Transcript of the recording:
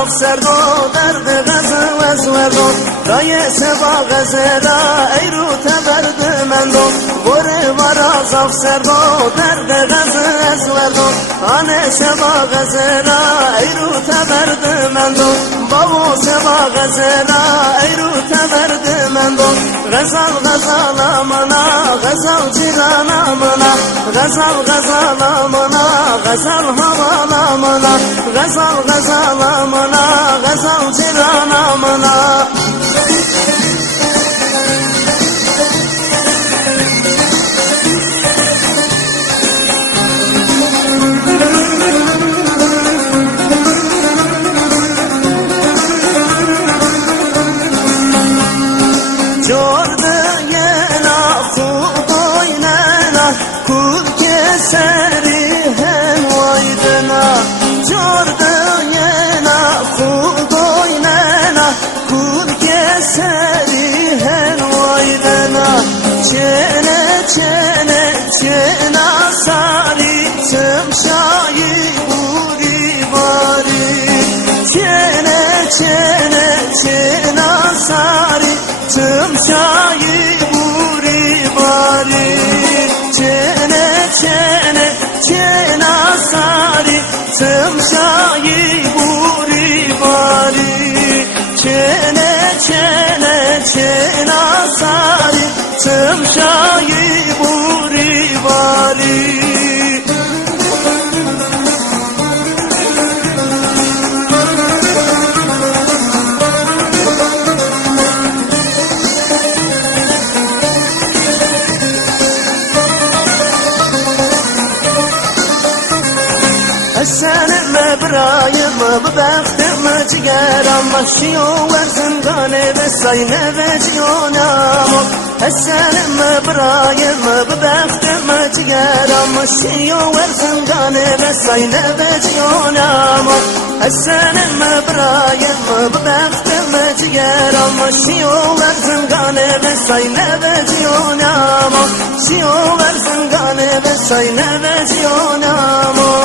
صاف سردو درد غزل از وردو رای سبا غزلا ای رو تبرد من دو بره ورا صاف سردو درد غزل از وردو آن سبا غزلا ای رو تبرد من دو بابو سبا غزلا ای رو تبرد من دو غزل غزل آمنا غزل جیران آمنا غزل غزل آمنا غزل هوال آمنا غزل غزل آمنا غزل جیران آمنا Sari hem vaydena Jordana khudoynena kul keseri hem vaydena Cena cena cena sari çımşayı buri bari Cena cena cena sari çımşayı buri bari Cena cena cena sari çımşayı buri bari Cena cena cena sari çımşayı buri bari Hesene mebrayım bebektim cigeram Şiyo versin gane ve sayne ve ciyonam Hesene mebrayım bebektim cigeram Şiyo versin gane ve sayne ve ciyonam Hesene mebrayım bebektim cigeram Şiyo versin gane ve sayne ve ciyonam Şiyo versin gane ve sayne ve ciyonam